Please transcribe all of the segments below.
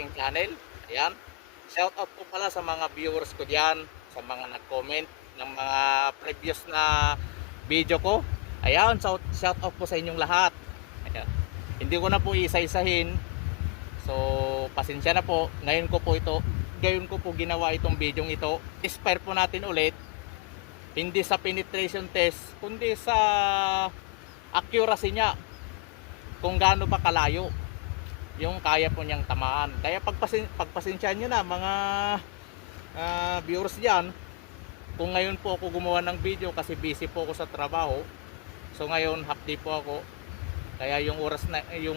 aking channel. Ayan. Shout out po pala sa mga viewers ko diyan, sa mga nag-comment ng mga previous na video ko. Ayan, shout out po sa inyong lahat. Ayan. Hindi ko na po isa-isahin. So, pasensya na po. Ngayon ko po ginawa itong video ito. Inspire po natin ulit. Hindi sa penetration test, kundi sa accuracy niya. Kung gaano ba kalayo yung kaya po niyang tamaan. Kaya pagpasensyahan nyo na mga viewers dyan, kung ngayon po ako gumawa ng video kasi busy po ako sa trabaho. So ngayon half day po ako. Kaya yung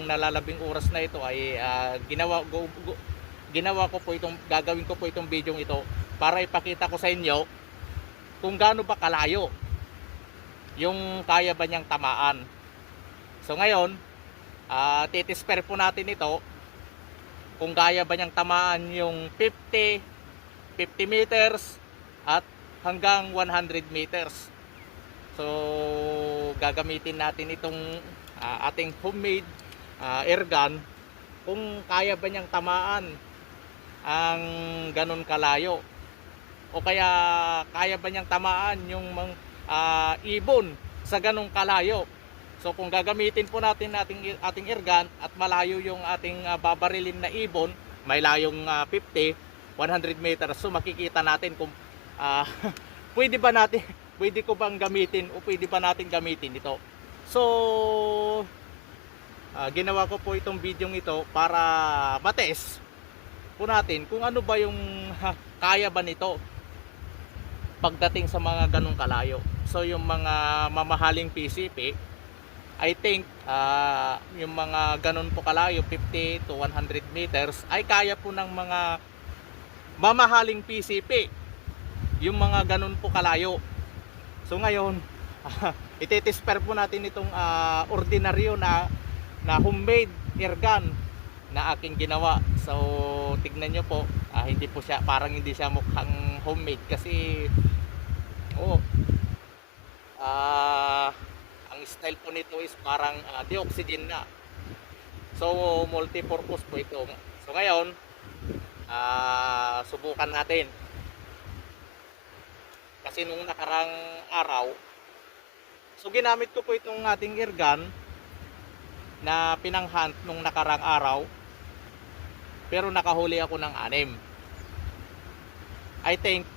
nalalabing oras na ito ay gagawin ko po itong video ito para ipakita ko sa inyo kung gaano ba kalayo yung kaya ba niyang tamaan. So ngayon, titisper po natin ito kung kaya ba niyang tamaan yung 50 meters at hanggang 100 meters. So gagamitin natin itong ating homemade air gun kung kaya ba niyang tamaan ang ganun kalayo, o kaya ba niyang tamaan yung ibon sa ganung kalayo. So kung gagamitin po natin ating air gun at malayo yung ating babarilin na ibon, may layong 50, 100 meters, so makikita natin kung pwede ko bang gamitin o pwede ba natin gamitin ito. So ginawa ko po itong video ito para matest po natin kung ano ba yung kaya ba nito pagdating sa mga ganong kalayo. So yung mga mamahaling PCP, I think yung mga ganon po kalayo, 50 to 100 meters, ay kaya po ng mga mamahaling PCP yung mga ganon po kalayo. So ngayon, ititisper po natin itong ordinaryo na homemade air gun na aking ginawa. So tignan nyo po, hindi siya mukhang homemade kasi ang style po nito is parang dioxygen na. So multi-purpose po ito. So ngayon, subukan natin. Kasi nung nakarang araw, so ginamit ko po itong ating air gun na pinang-hunt nung nakarang araw, pero nakahuli ako ng 6. I think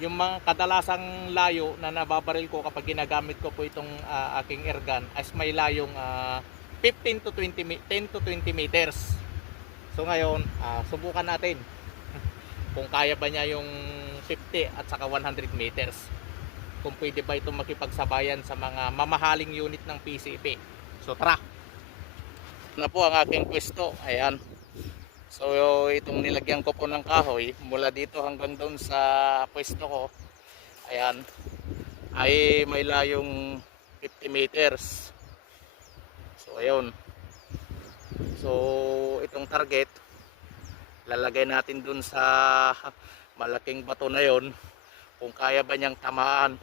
yung mga kadalasang layo na nababaril ko kapag ginagamit ko po itong aking air gun as may layong 10 to 20 meters. So ngayon, subukan natin kung kaya ba niya yung 50 at saka 100 meters. Kung pwede ba itong makipagsabayan sa mga mamahaling unit ng PCP. So tara na po ang aking pwesto. Ayan. So itong nilagyan ko po ng kahoy mula dito hanggang doon sa pwesto ko, ayan, ay may layong 50 meters. So ayun. So itong target lalagay natin doon sa malaking bato na yon kung kaya ba niyang tamaan.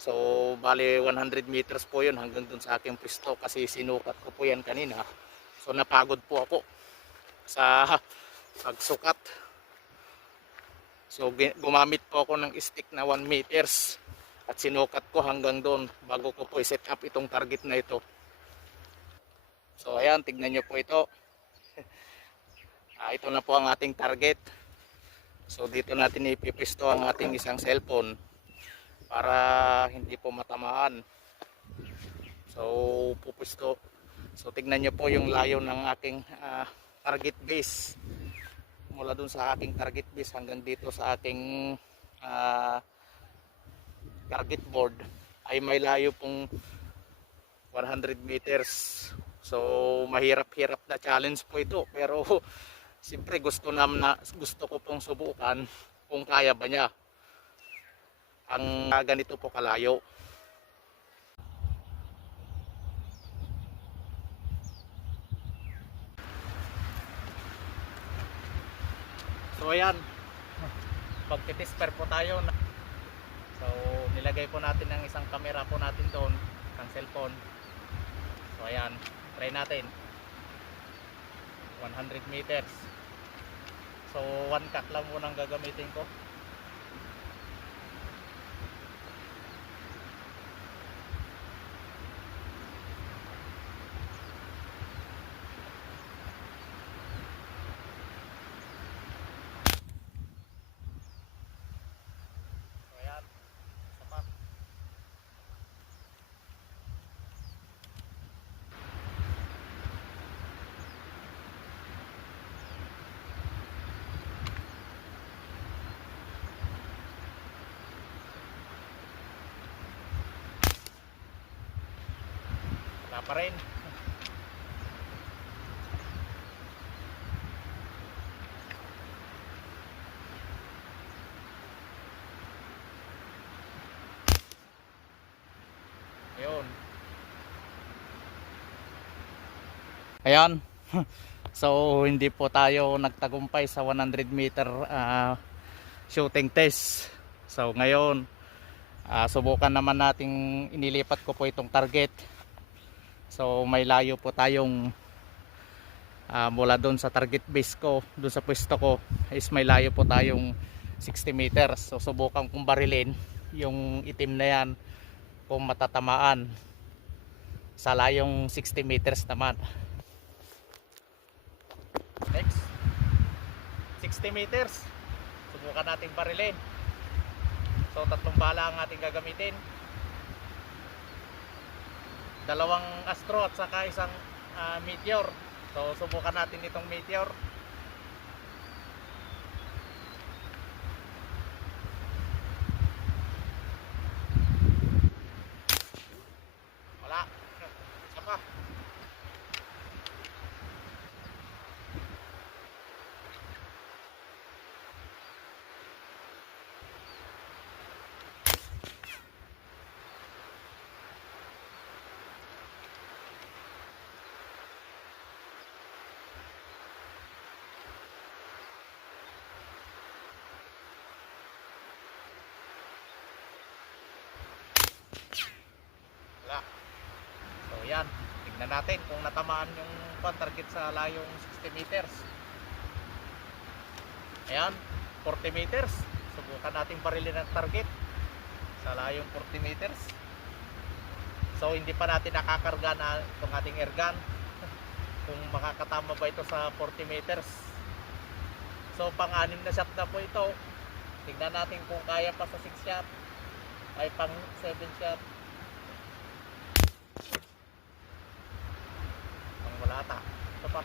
So bali 100 meters po yun hanggang dun sa aking pwesto kasi sinukat ko po yan kanina. So napagod po ako sa pagsukat. So gumamit po ako ng stick na 1 meters at sinukat ko hanggang doon bago ko po i-set up itong target na ito. So ayan, tignan nyo po ito. Ito na po ang ating target. So dito natin ipipisto ang ating isang cellphone para hindi po matamaan. So pupusto. So tignan nyo po yung layo ng aking target base. Mula dun sa aking target base hanggang dito sa aking target board ay may layo pong 100 meters. So mahirap-hirap na challenge po ito, pero siyempre gusto ko pong subukan kung kaya ba niya ang ganito po kalayo. So ayan, magtitisper po tayo. So nilagay po natin ang isang camera po natin doon, isang cellphone. So ayan, try natin. 100 meters. So 1 cut lang muna ang gagamitin ko. So ayan, isa pa. Wala pa rin. Ayun. Ayan. So hindi po tayo nagtagumpay sa 100 meter shooting test. So ngayon subukan naman nating inilipat ko po itong target. So may layo po tayong mula doon sa target base ko, doon sa pwesto ko is may layo po tayong 60 meters. So subukan kong barilin yung itim na yan kung matatamaan sa layong 60 meters naman. Next 60 meters, subukan nating barilin. So tatlong bala ang ating gagamitin, dalawang Astro at saka isang Meteor. So subukan natin itong Meteor. Wala. Isa pa. Wala. So yan, tignan natin kung natamaan yung target sa layong 60 meters. Ayan, 40 meters. Subukan natin barilin ang target sa layong 40 meters. So hindi pa natin nakakarga na itong ating airgun kung makakatama ba ito sa 40 meters. So pang-6 na shot na po ito. Tignan natin kung kaya pa sa 6 shot ay pang 7 shot. Ang wala ta. Ito pa.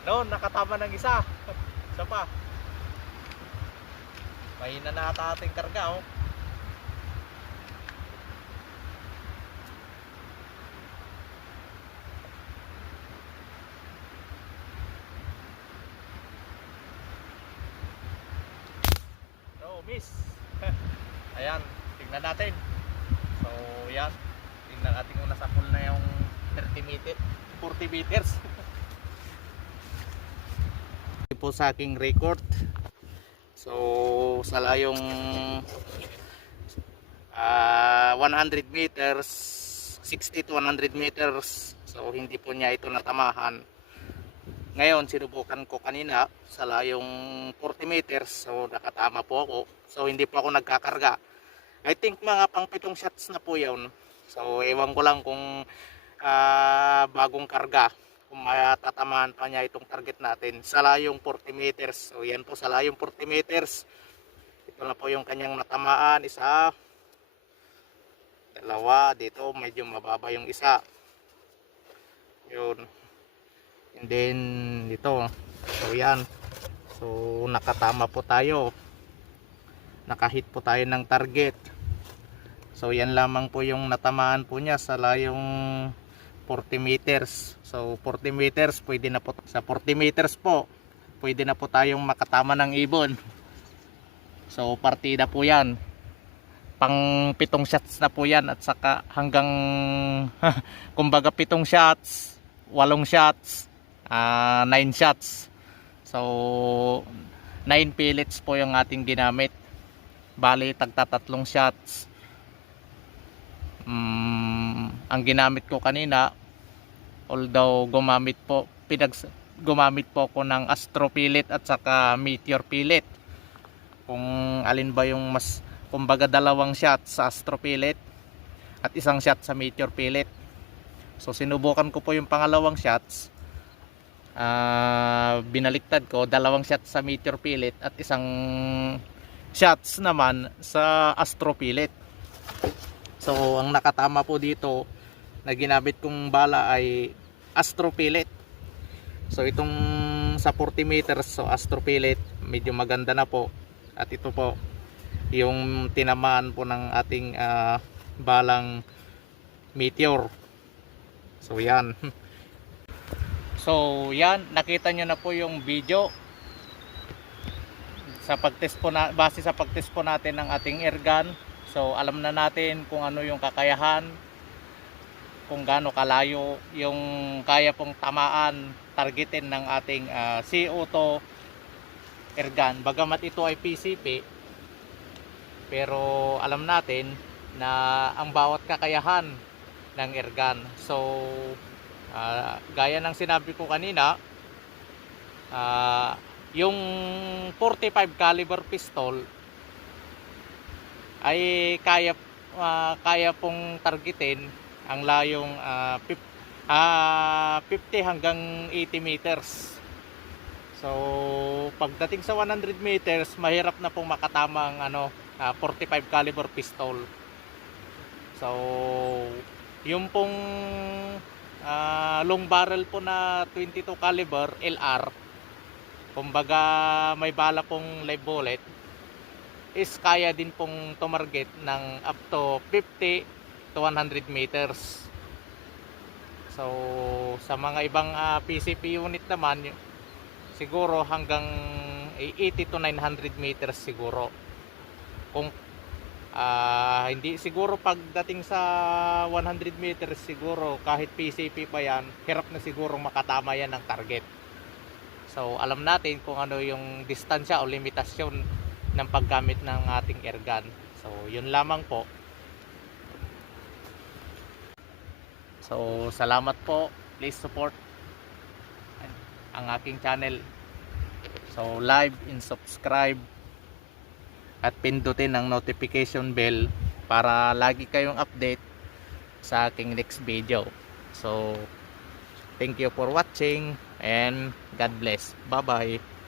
Noon, nakatama ng isa. Isa pa. Mahina na ata ating karga, oh. No, miss. Ayan, tingnan natin. So, yan. Tingnan natin kung nasa full na yung 30 meter, 40 meters. Po sa aking record. So sa layong 100 meters, 60 to 100 meters, so hindi po niya ito natamahan. Ngayon sinubukan ko kanina sa layong 40 meters, so nakatama po ako. So hindi po ako nagkakarga. I think mga pang 7 shots na po yun. So ewan ko lang kung bagong karga, kung matatamaan pa niya itong target natin sa layong 40 meters. So yan po sa layong 40 meters. Ito na po yung kanyang natamaan. Isa, dalawa, dito medyo mababa yung isa. Yun. And then dito. So yan. So nakatama po tayo. Nakahit po tayo ng target. So yan lamang po yung natamaan po niya sa layong 40 meters. So 40 meters pwede na po, sa 40 meters po pwede na po tayong makatama ng ibon. So partida po yan, pang 7 shots na po yan, at saka hanggang kumbaga 7 shots, 8 shots, 9 shots. So 9 pellets po yung ating ginamit. Bali tagtatatlong shots. Ang ginamit ko kanina, although gumamit po ako ng Astro pellet at saka Meteor pellet. Kung alin ba yung mas, kumbaga dalawang shot sa Astro pellet at isang shot sa Meteor pellet. So sinubukan ko po yung pangalawang shots. Binaliktad ko, dalawang shots sa Meteor pellet at isang shots naman sa Astro pellet. So ang nakatama po dito na ginamit kong bala ay Astro pellet. So itong sa 40 meters, so Astro pellet, medyo maganda na po. At ito po yung tinamaan po ng ating balang Meteor. So yan. So yan, nakita nyo na po yung video sa pagtest po na, base sa pagtest po natin ng ating airgun. So alam na natin kung ano yung kakayahan, kung gaano kalayo yung kaya pong tamaan, targetin ng ating CO2 airgun. Bagamat ito ay PCP, pero alam natin na ang bawat kakayahan ng airgun. So gaya ng sinabi ko kanina, yung 45 caliber pistol ay kaya pong targetin ang layong 50 hanggang 80 meters. So pagdating sa 100 meters, mahirap na pong makatama ang 45 caliber pistol. So yung pong long barrel po na 22 caliber LR, kumbaga may bala pong live bullet, is kaya din pong tumarget ng up to 50 to 100 meters. So sa mga ibang PCP unit naman, siguro hanggang 80 to 900 meters siguro. Kung hindi siguro pagdating sa 100 meters, siguro kahit PCP pa yan, hirap na siguro makatama yan ng target. So alam natin kung ano yung distansya o limitasyon ng paggamit ng ating airgun. So yun lamang po. So salamat po, please support ang aking channel. So like and subscribe at pindutin ang notification bell para lagi kayong update sa aking next video. So thank you for watching and God bless. Bye bye.